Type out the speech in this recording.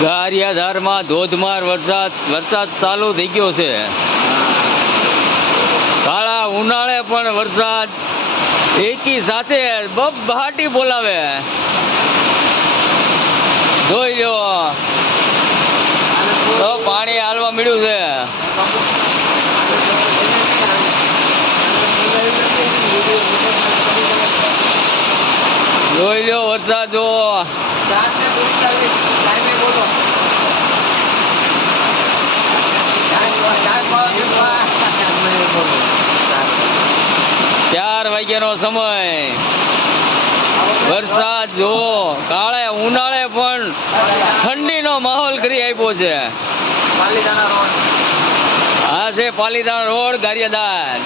ગારિયાધારમાં ધોધમાર વરસાદ ચાલુ થઈ ગયો છે. કાળા ઉનાળે પણ વરસાદ એકી સાથે બહાટી બોલાવે. જોઈ લો તો પાણી હાલવા મળ્યું છે. જોઈ લો વરસાદ જો 4 વાગ્યાનો સમય. વરસાદ જો કાળે ઉનાળે પણ ઠંડીનો માહોલ કરી આપ્યો છે. આ છે પાલીતાણા રોડ ગારિયાધાર.